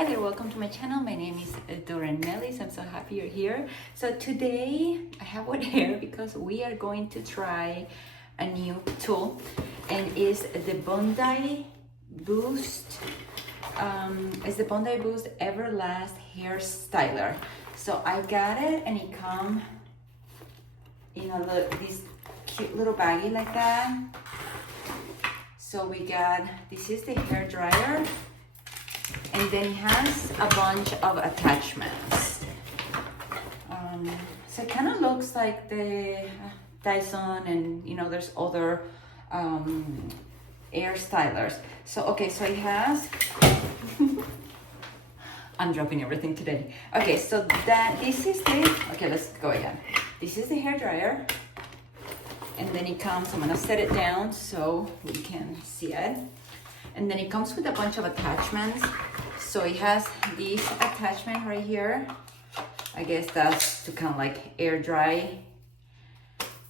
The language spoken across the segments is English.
Hi there, welcome to my channel. My name is Doranellys. I'm so happy you're here. So today I have wet hair because we are going to try a new tool, and it's the Bondi Boost. It's the Bondi Boost Everlast Hair Styler. So I got it, and it comes in this cute little baggie like that. So we got, this is the hair dryer, and then it has a bunch of attachments. So it kind of looks like the Dyson, and you know, there's other air stylers. So okay, so it has I'm dropping everything today. Okay, so this is the, okay, let's go again. This is the hair dryer, and then it comes, I'm gonna set it down so we can see it. And then it comes with a bunch of attachments. So it has this attachment right here. I guess that's to kind of like air dry,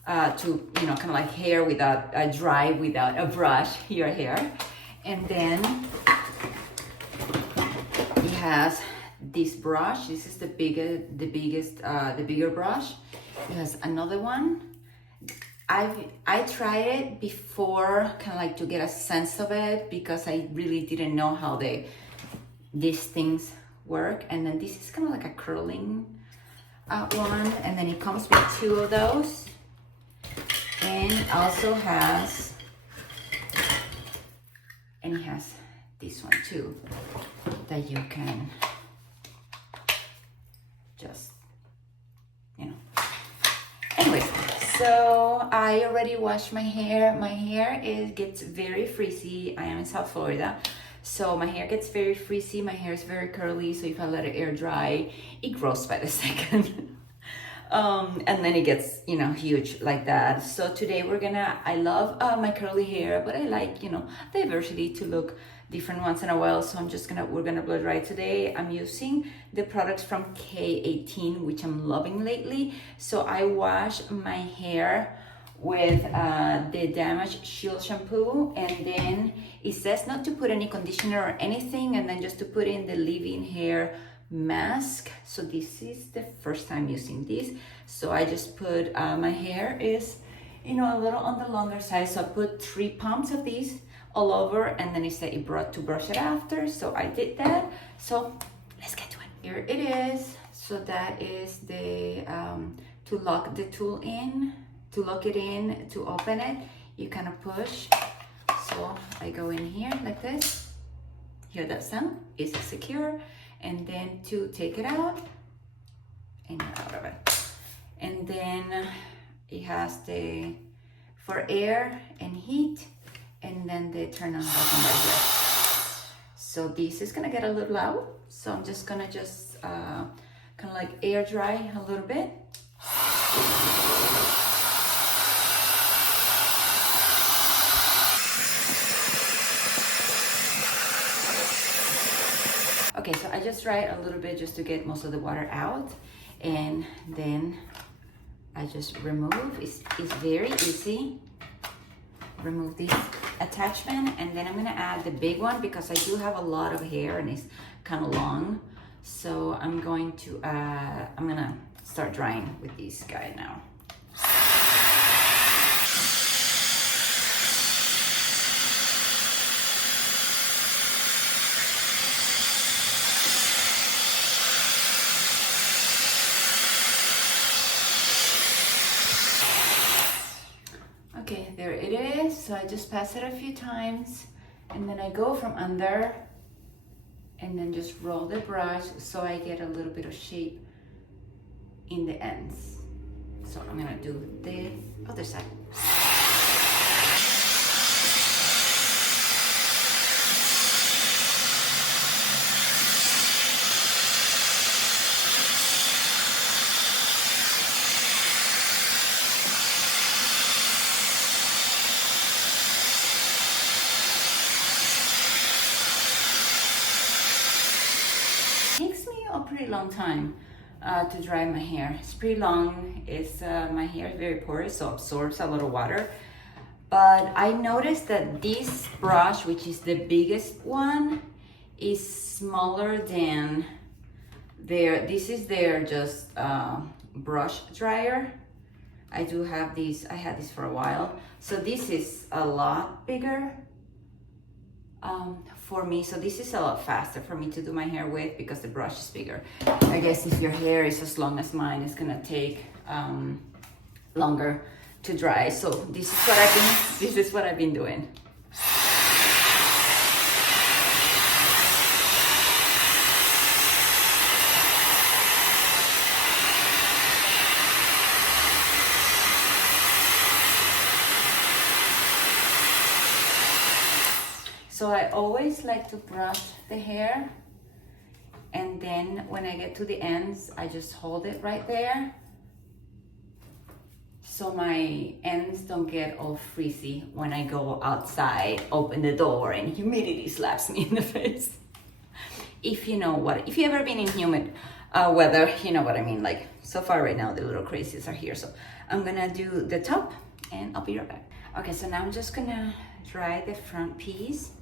to, you know, kind of like hair without dry without a brush, your hair. And then it has this brush. This is the bigger brush. It has another one. I tried it before, kind of like to get a sense of it, because I really didn't know how these things work. And then this is kind of like a curling one, and then it comes with two of those, and also has, and it has this one too that you can just, you know. Anyways, so I already washed my hair. My hair gets very frizzy. I am in South Florida, so my hair gets very frizzy. My hair is very curly, so if I let it air dry, it grows by the second. And then it gets, you know, huge like that. So today I love my curly hair, but I like, you know, diversity to look different once in a while. So we're gonna blow dry today. I'm using the products from K18, which I'm loving lately. So I wash my hair with the Damage Shield shampoo, and then it says not to put any conditioner or anything, and then just to put in the leave-in hair mask. So this is the first time using this. So I just put, my hair is, you know, a little on the longer side, so I put 3 pumps of these all over, and then it said it brought to brush it after, so I did that. So let's get to it. Here it is. So that is the to lock the tool in, to lock it in, to open it, you kind of push. So I go in here like this. Hear that sound? It's secure. And then to take it out, and you're out of it. And then it has the for air and heat, and then the turn on button right here. So this is gonna get a little loud, so I'm just gonna kind of like air dry a little bit. Okay, so I just dry it a little bit just to get most of the water out, and then I just remove. It's very easy. Remove this attachment, and then I'm gonna add the big one because I do have a lot of hair and it's kind of long. So I'm gonna start drying with this guy now. Okay, there it is. So I just pass it a few times, and then I go from under, and then just roll the brush so I get a little bit of shape in the ends. So I'm gonna do the other side. Takes me a pretty long time to dry my hair. It's pretty long. My hair is very porous, so absorbs a lot of water. But I noticed that this brush, which is the biggest one, is smaller than their, this is their just brush dryer. I do have these, I had this for a while. So this is a lot bigger for me. So this is a lot faster for me to do my hair with because the brush is bigger. I guess if your hair is as long as mine, it's gonna take longer to dry. So this is what I've been doing. So I always like to brush the hair, and then when I get to the ends, I just hold it right there so my ends don't get all frizzy when I go outside, open the door, and humidity slaps me in the face. If you know what, if you've ever been in humid weather, you know what I mean. Like so far right now, the little crazies are here. So I'm gonna do the top and I'll be right back. Okay, so now I'm just gonna dry the front piece.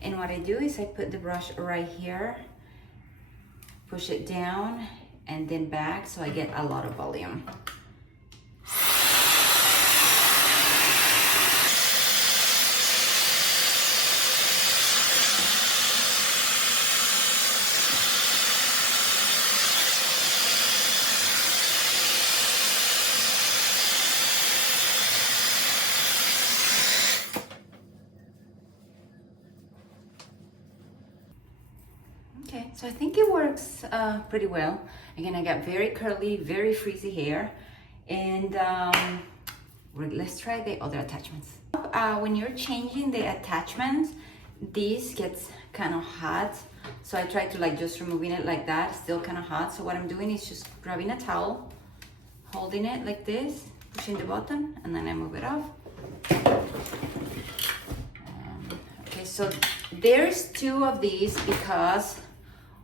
And what I do is I put the brush right here, push it down and then back so I get a lot of volume. Okay, so I think it works pretty well. Again, I got very curly, very frizzy hair. And let's try the other attachments. When you're changing the attachments, this gets kind of hot. So I try to like just removing it like that, still kind of hot. So what I'm doing is just grabbing a towel, holding it like this, pushing the button, and then I move it off. Okay, so there's two of these because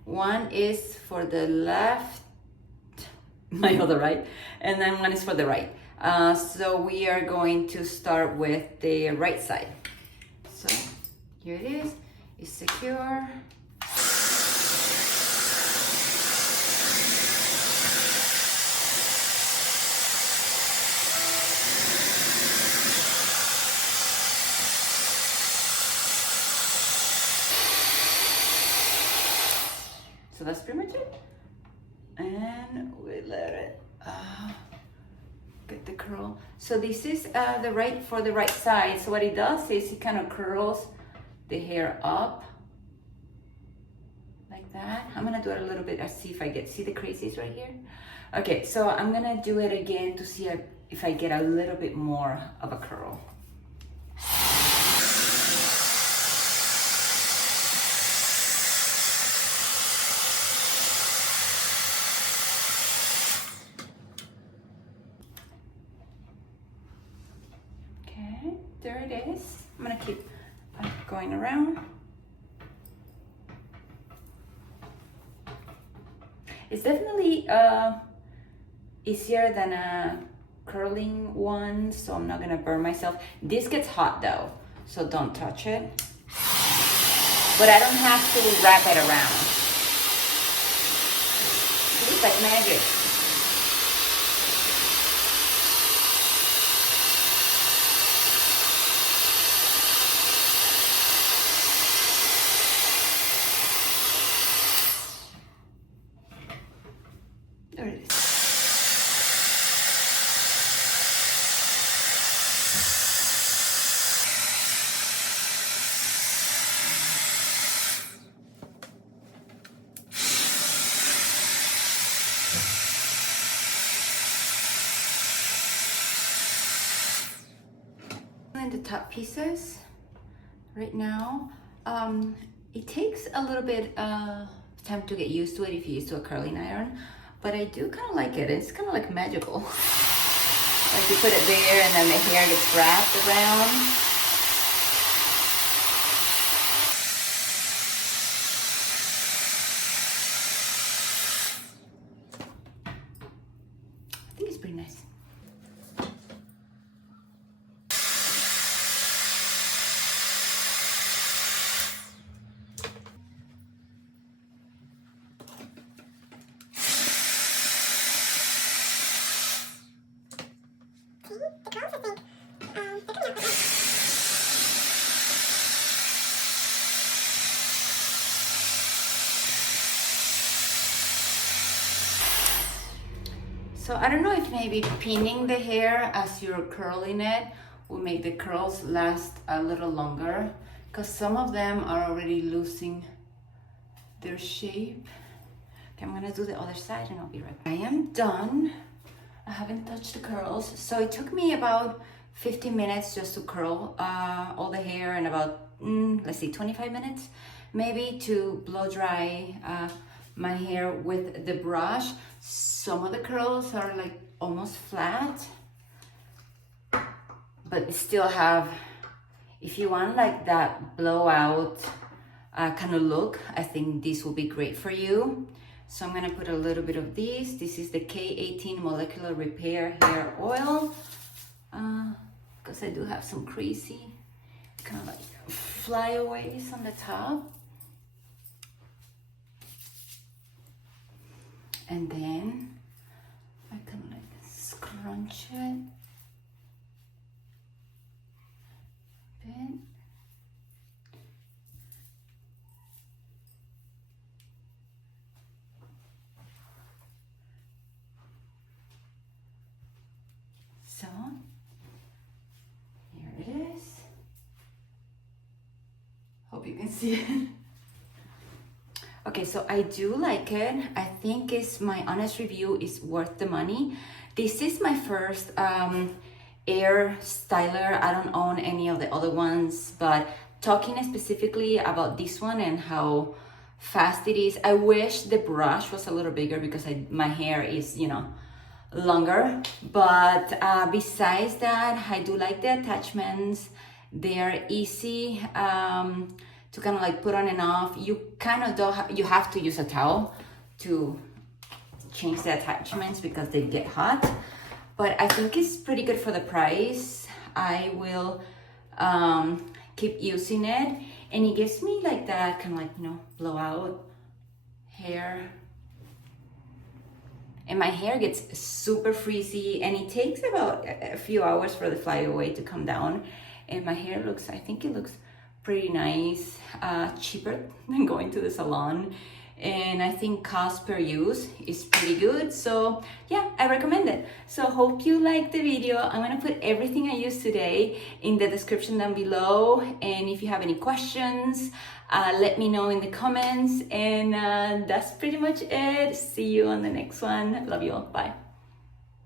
one is for the left, my other right, and then one is for the right. So we are going to start with the right side. So here it is, it's secure. So that's pretty much it. And we let it get the curl. So this is the right side. So what it does is it kind of curls the hair up like that. I'm gonna do it a little bit. See if I see the crazies right here. Okay, so I'm gonna do it again to see if I get a little bit more of a curl. There it is. I'm gonna keep going around. It's definitely easier than a curling one, so I'm not gonna burn myself. This gets hot though, so don't touch it. But I don't have to wrap it around. It's like magic. There it is. And the top pieces right now, it takes a little bit time to get used to it if you're used to a curling iron. But I do kind of like it. It's kind of like magical. Like you put it there and then the hair gets wrapped around. I think it's pretty nice. So I don't know if maybe pinning the hair as you're curling it will make the curls last a little longer, because some of them are already losing their shape. Okay, I'm gonna do the other side and I'll be right back. I am done. I haven't touched the curls. So it took me about 15 minutes just to curl all the hair, and about, let's see, 25 minutes maybe to blow dry my hair with the brush. Some of the curls are like almost flat, but still have, if you want like that blowout kind of look, I think this will be great for you. So I'm gonna put a little bit of this. This is the K18 Molecular Repair Hair Oil, because I do have some crazy kind of like flyaways on the top. And then I kind of like scrunch it a bit. So here it is. Hope you can see it. Okay, so I do like it. I think it's, my honest review is worth the money. This is my first Air styler. I don't own any of the other ones, but talking specifically about this one and how fast it is, I wish the brush was a little bigger because my hair is, you know, longer. But besides that, I do like the attachments. They're easy to kind of like put on and off. You kind of don't, you have to use a towel to change the attachments because they get hot. But I think it's pretty good for the price. I will keep using it, and it gives me like that kind of like, you know, blowout hair. And my hair gets super frizzy, and it takes about a few hours for the flyaway to come down. And my hair looks, I think it looks pretty nice, cheaper than going to the salon. And I think cost per use is pretty good. So yeah, I recommend it. So hope you liked the video. I'm gonna put everything I used today in the description down below. And if you have any questions, let me know in the comments. And that's pretty much it. See you on the next one. Love you all. Bye.